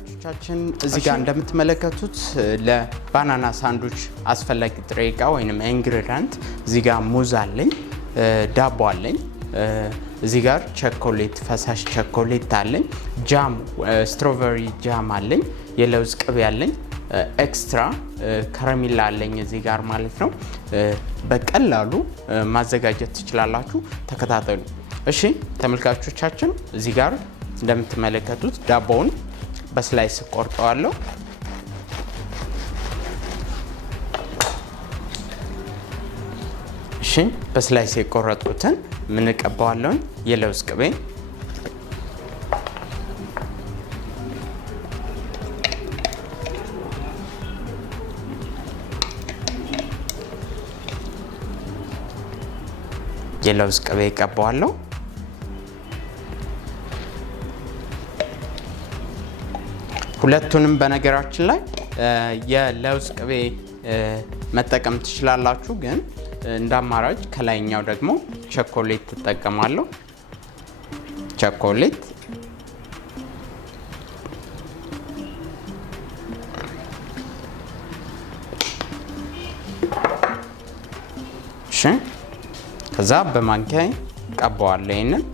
ተመልካቾቻችን እዚህ ጋር እንደምትመለከቱት ለባናና ሳንድዊች አስፈላጊ ጥሬ ዕቃ ወይንም ኢንግሪዲየንት እዚህ ጋር ሙዝ አለኝ፣ ዳቦ አለኝ፣ እዚህ ጋር ቸኮሌት ፈሳሽ ቸኮሌት አለኝ፣ ጃም ስትሮቨሪ ጃም አለኝ፣ የለውዝ ቅቤ አለኝ፣ ኤክስትራ ከረሜላ አለኝ እዚህ ጋር ማለት ነው። በቀላሉ ማዘጋጀት ትችላላችሁ። ተከታተሉ። እሺ ተመልካቾቻችን እዚህ ጋር እንደምትመለከቱት ዳቦውን በስላይስ ቆርጠዋለሁ። እሺ በስላይስ የቆረጥኩትን ምን ቀባዋለሁ? የለውዝ ቅቤ የለውዝ ቅቤ ቀባዋለሁ። ሁለቱንም በነገራችን ላይ የለውዝ ቅቤ መጠቀም ትችላላችሁ፣ ግን እንደ አማራጭ ከላይኛው ደግሞ ቸኮሌት ተጠቀማለሁ። ቸኮሌት እሺ፣ ከዛ በማንኪያ ቀባዋለሁ ይሄንን።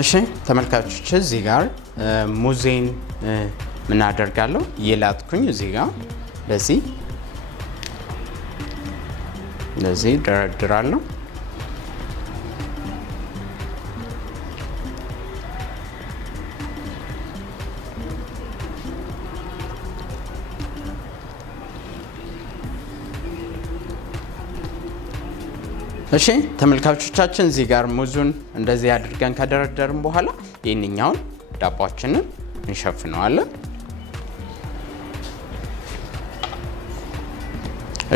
እሺ ተመልካቾች እዚህ ጋር ሙዜን ምን አደርጋለሁ? የላጥኩኝ እዚህ ጋር ለዚህ ደረድራለሁ። እሺ ተመልካቾቻችን እዚህ ጋር ሙዙን እንደዚህ አድርገን ከደረደርን በኋላ ይሄንኛውን ዳቦአችንን እንሸፍነዋለን።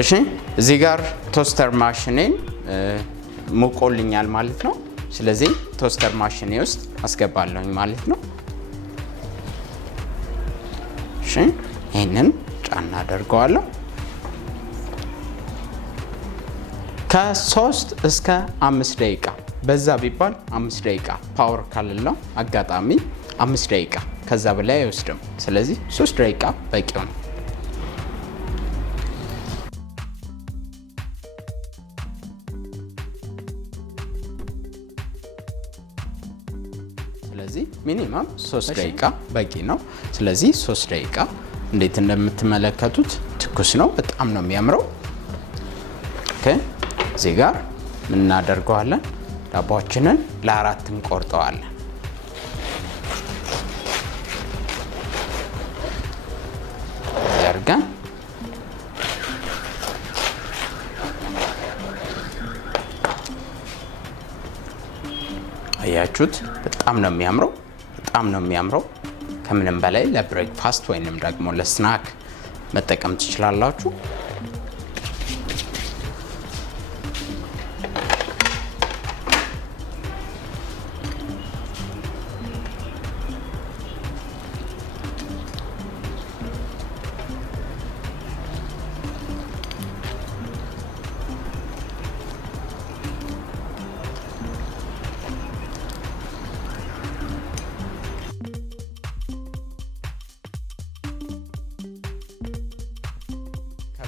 እሺ እዚህ ጋር ቶስተር ማሽኔን ሙቆልኛል ማለት ነው። ስለዚህ ቶስተር ማሽኔ ውስጥ አስገባለሁኝ ማለት ነው። እሺ ይሄንን ጫና አደርገዋለሁ። ከ3 እስከ 5 ደቂቃ በዛ ቢባል 5 ደቂቃ ፓወር ካለለው አጋጣሚ 5 ደቂቃ ከዛ በላይ አይወስድም። ስለዚህ 3 ደቂቃ በቂው ነው። ስለዚህ ሚኒመም 3 ደቂቃ በቂ ነው። ስለዚህ 3 ደቂቃ እንዴት እንደምትመለከቱት ትኩስ ነው። በጣም ነው የሚያምረው። ኦኬ እዚህ ጋር ምን እናደርገዋለን? ዳቦአችንን ለአራት እንቆርጠዋለን። ያርጋን አያችሁት? በጣም ነው የሚያምረው። በጣም ነው የሚያምረው። ከምንም በላይ ለብሬክፋስት ወይንም ደግሞ ለስናክ መጠቀም ትችላላችሁ።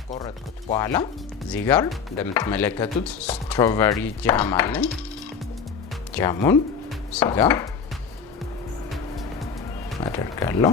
ቆረጥኩት በኋላ እዚህ ጋር እንደምትመለከቱት ስትሮቨሪ ጃም አለኝ። ጃሙን እዚህ ጋር አደርጋለሁ።